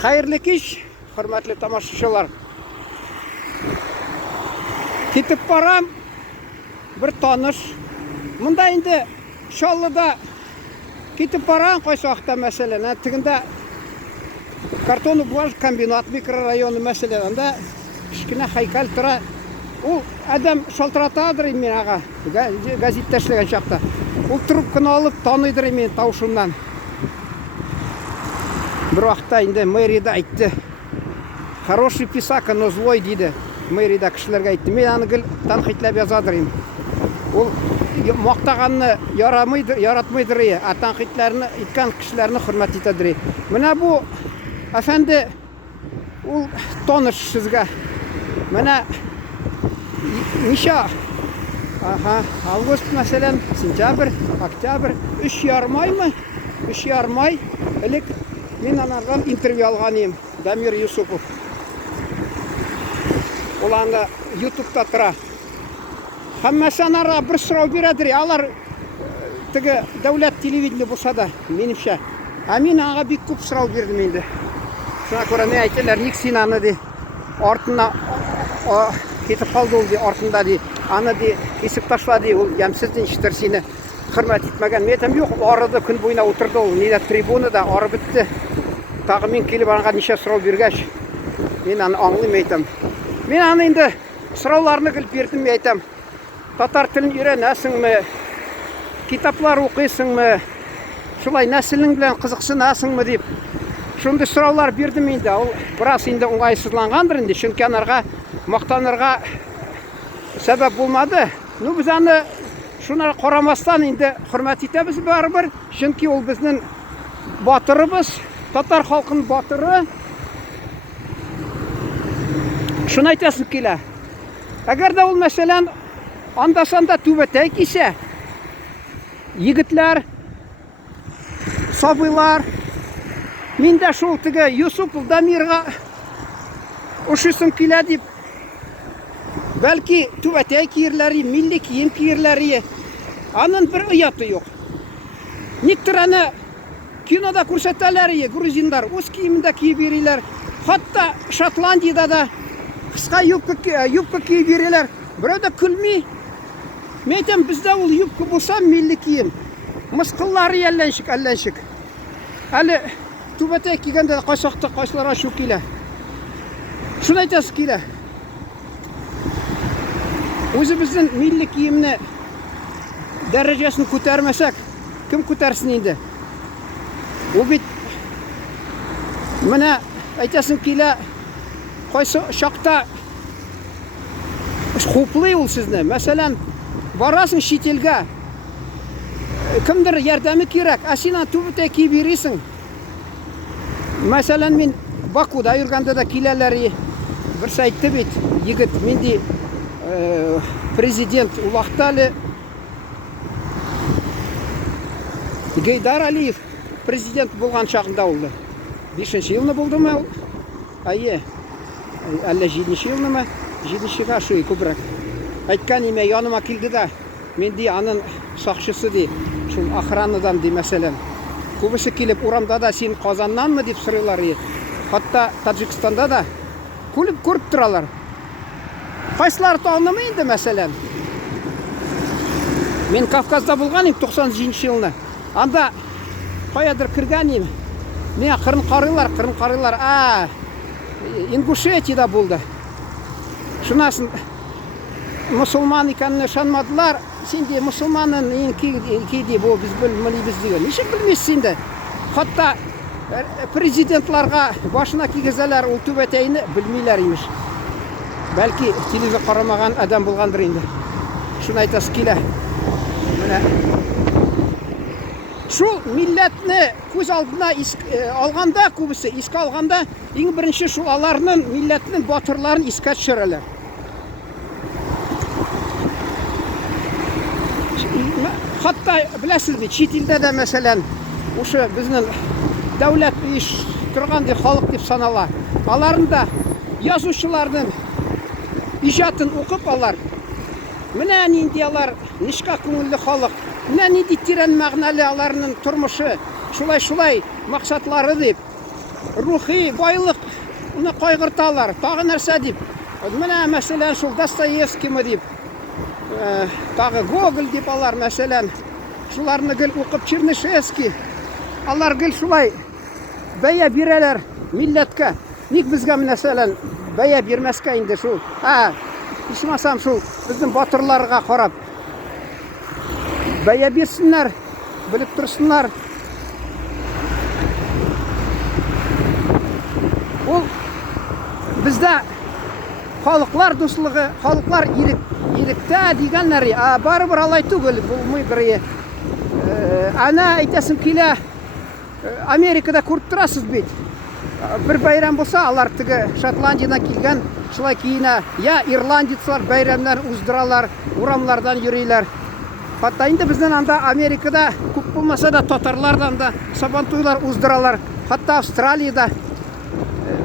Xayrli kech, hurmatli tomoshabinlar. Ketib baram, bir tanish. Bunda endi Shollida ketib baram qaysi vaqtda masalan, tig'inda karton bulash kombinat mikrorayoni masalanda kichkina haykal tura. U adam shaltiratadir menaga, gazetda ishlagan chaqda. U trubkani olib taniydir meni tavshimdan. Bir vaqtda endi meriyada aytdi. Хороший писака, но злой deydi. Meriyada kishilarga aytdi. Men uni tanqidlab yozadim. U maqtaganni yaratmaydir, tanqidlarni aytgan kishilarni hurmat etadi. Mana bu afandi u tanish sizga. Mana Nisha avgust masalan, sentyabr, oktyabr 3,5 oymi? 3,5 oy ilk men onlardan intervyu olgan edim. Damir Yusupov. Ularga YouTube'da tura. Hammasi onlarga bir so'rov beradi. Ular tigi davlat televideniya bo'lsa da, menimcha. Men onga bir ko'p so'rov berdim endi. Shuna ko'ra men aytdilar, "Niksinani de ortuna ketib qoldi u de ortunda de. Ana de kesib tashladi, u yamsizdan ishtir seni hurmat etmagan." Men aytam, "Yo'q, orada kun bo'yina o'tirdi u, nida tribunada ori bitdi." Tag'i men kelib anga necha so'rov bergach, men uni anglamaytam. Men uni endi so'rovlarni qilib berdim, men aytam. Tatar tilini o'rganasingmi? Kitoblar o'qiysingmi? Shulay nasling bilan qiziqsinasingmi deb shunday so'rovlar berdim endi. U biroz endi o'ng'aysizlangandir endi, chunki ularga maqtanirga sabab bo'lmadi. Biz uni shuna qaramasdan endi hurmat etamiz baribir, chunki u bizning botirimiz, Tatar xalqining botiri. Shuni aytasiz kelar. Agarda u masalan andasanda tubatay kelsa, yigitlar, sobilar, menda shu tiga Yusupov Damirga o'shisim keladi deb balki tubatay kiyirlari, milliy kiyim kiyirlari, aning bir uyati yo'q. Niktirani kinoda ko'rsatadilar, gruzinlar o'z kiyimida kiyib beringlar. Hatto Shotlandiyada da qisqa yubka kiyib beringlar. Birovda kulmay. Men aytam, bizda u yubka bo'lsa milliy kiyim. Musqillari allanshik. Hali tubatay kiyganda qo'shoqda qoshlari shu kelar. Shuni aytasiz kelar. O'zimizning milliy kiyimni darajasini ko'tarmasak, kim ko'tarsin endi? U bit mana aytasin kelar, qaysi shoqda xupli ul sizni. Masalan, borasin chet elga. Kimdir yordami kerak, asina tubatay kiyib berasing. Masalan, men Bakuda yurganda da kelalari bir saytda bit yigit mendi prezident u vaqtali Gaydar Aliyev prezident bo'lgan chaqda bo'ldi. 5-yilni bo'ldimi? Aye. 57-yilnimi? 7-ga shu ko'proq. Aytgan ime yonima keldi-da, men de aning soqchisi de, shu охранадан de masalan. Ko'bisi kelib uramda da sen Qozonnanmi deb so'raylar. Hatto Tojikistonda da kulib ko'rib turalar. Qaysilar tanımaydi masalan. Men Kavkazda bo'lganim 90-yilni. Anda qayerdir kirganim. Men qirın qariylar, Ingushetiyada bo'ldi. Shunasin musulmon ekanini ishonmadilar. Sen de musulmonning kiydi bu biz bilmaymiz degan. Nechun bilmaysiz endi? Hatto prezidentlarga boshina kiygizalar, u tubatayni bilmaylar emish. Balki televizor qaramagan adam bo'lgandir endi. Shuni aytasiz kelar. Mana shu millatni ko'z oldina olganda, ko'bisi esga olganda, eng birinchi shu ularning millatning botirlarini esga tushiradilar. Hatto bilasizmi, chet elda da masalan, o'sha bizning davlat ish turganda xalq deb sanalar. Ularning yozuvchilarning ijodini o'qib olar. Mana indiyalar nishqa ko'ngilli xalq. Mana nidi tiran ma'nali ularning turmushi, shulay maqsadlari deb рухи байлык уны кайгырталар. Тагы нәрсә дип? Менә мәсәлән шул Достоевскийме дип, тагы Гоголь дип алар мәсәлән. Шуларны гел укып Чернышевский. Алар гел шулай бәя бирәләр милләткә. Ник безгә мәсәлән бәя бирмәскә инде шул? Ичмасам шул безнең батырларга карап бәя бирсеннәр, белеп торсыннар. Ул бездә халыклар дуслыгы, халыклар иректә дигәннәр, барыбер алай түгел, булмый бер. Ана әйтәсем килә, Америкада күреп торасыз бит. Бер бәйрәм булса, алар теге Шотландиядан килгән, шулай киенә. Я ирландецлар бәйрәмнәр уздыралар, урамлардан йөриләр. Хатта инде безнең анда Америкада күп булмаса да татарлардан да сабантуйлар уздыралар. Хатта Австралиядә,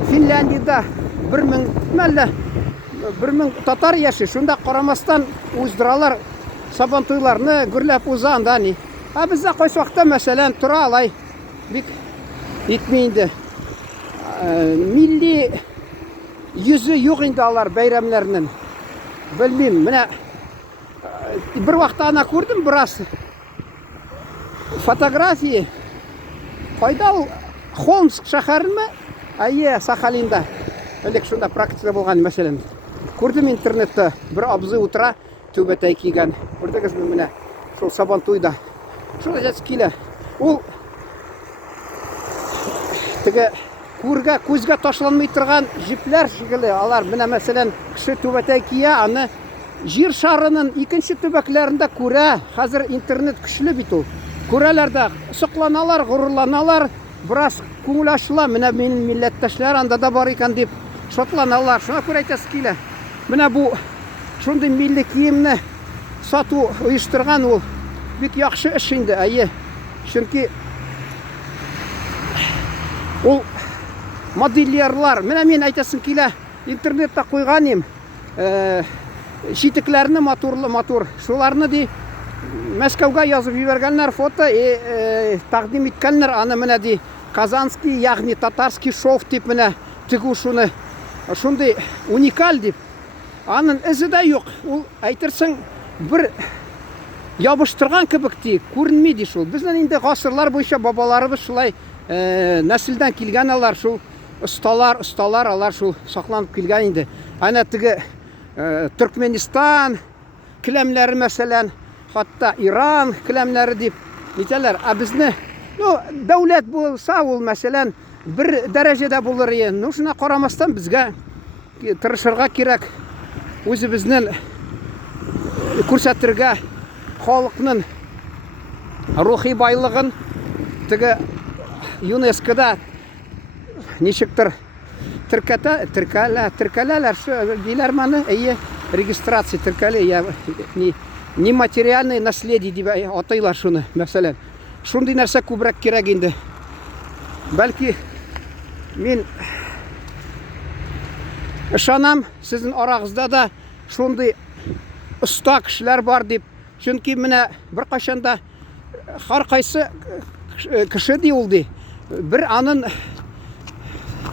Финляндиядә 1000 татар яши. Шунда карамастан уздыралар сабантуйларны, гөрләп уза анда ни. Бездә кайсы вакытта мәсәлән тора алай бик итми инде. Милли йөзе юк инде алар бәйрәмнәрнең. Белмим, менә бер вакытта ана күрдем бераз фотография. Кайда ул? Холмск шәһәренме? Сахалинда. Элек шунда практика булган мәсәлән. Күрдем интернетта, бер абзый утыра, түбәтәй кигән. Күрдегезме менә шул сабантуйда. Шул әҗәс килә. Ул теге күргә, күзгә ташланмый торган җипләр шикелле. Алар менә мәсәлән кеше түбәтәй кия, аны җир шарының икенче төбәкләрендә күрә. Хәзер интернет көчле бит ул. Күрәләр дә сокланалар, горурланалар. Бераз күңел ачыла, менә минем милләттәшләр анда да бар икән дип шатланалар. Шуңа күрә әйтәсе килә. Менә бу шундый милли киемне сату оештырган ул бик яхшы эш инде, Чөнки ул модельерлар, менә мин әйтәсем килә, интернетта куйган идем, читекләрне матур, шуларны ди Мәскәүгә язып җибәргәннәр, фото тәкъдим иткәннәр, аны менә ди Казанский, ягъни татарский шов дип менә тегү шуны, шундый уникаль дип. Аның эзе дә юк. Ул әйтерсең бер ябыштырган кебек ди, күренми ди шул. Безнең инде гасырлар буенча бабаларыбыз шулай нәселдән килгән алар, шул осталар алар шул сакланып килгән инде. Ана теге Төркменистан киләмләре мәсәлән, хатта Иран киләмләре дип әйтәләр. Безне, дәүләт булса ул мәсәлән бер дәрәҗәдә булыр иде. Шуңа карамастан безгә тырышырга кирәк. Үзебезнең күрсәтергә халыкның рухи байлыгын теге ЮНЕСКОда ничектер теркәләләр, диләр моны, регистрация теркәле, нематериальное наследие дип атайлар шуны, мәсәлән. Шундый нәрсә күбрәк кирәк инде. Бәлки мин ышанам, сезнең арагызда да шундый оста кешеләр бар дип. Чөнки менә бер кайчанда һәркайсы кеше ди ул ди. Бер аның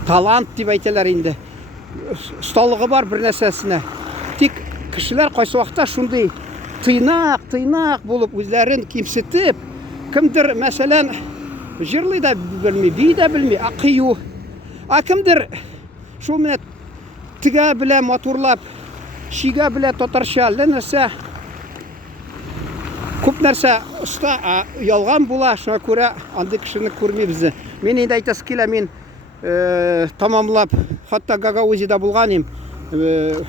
талант дип әйтәләр инде. Осталыгы бар бер нәрсәсенә. Тик кешеләр кайсы вакытта шундый тыйнак булып үзләрен кимсетеп, кемдер мәсәлән җырлый да белми, бий дә белми, акыю. Кемдер шул менә тегә белән матурлап, шигә белән татарча нәрсә, күп нәрсә оста ялган була. Шуңа күрә андый кешене күрмибез. Мин инде әйтәсе килә, мин тамамлап, хатта Гагаузида булган идем.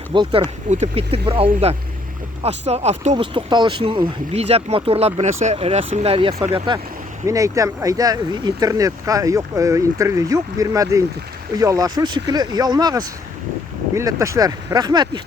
Былтыр үтеп киттек бер авылда. Автобус тукталышын бизәп матурлап бер нәрсә рәсемнәр ясап ята. Мин әйтәм, әйдә интернетка интервью юк бирмәде инде. Ояла, шул шикелле оялмагыз, милләттәшләр. Рәхмәт.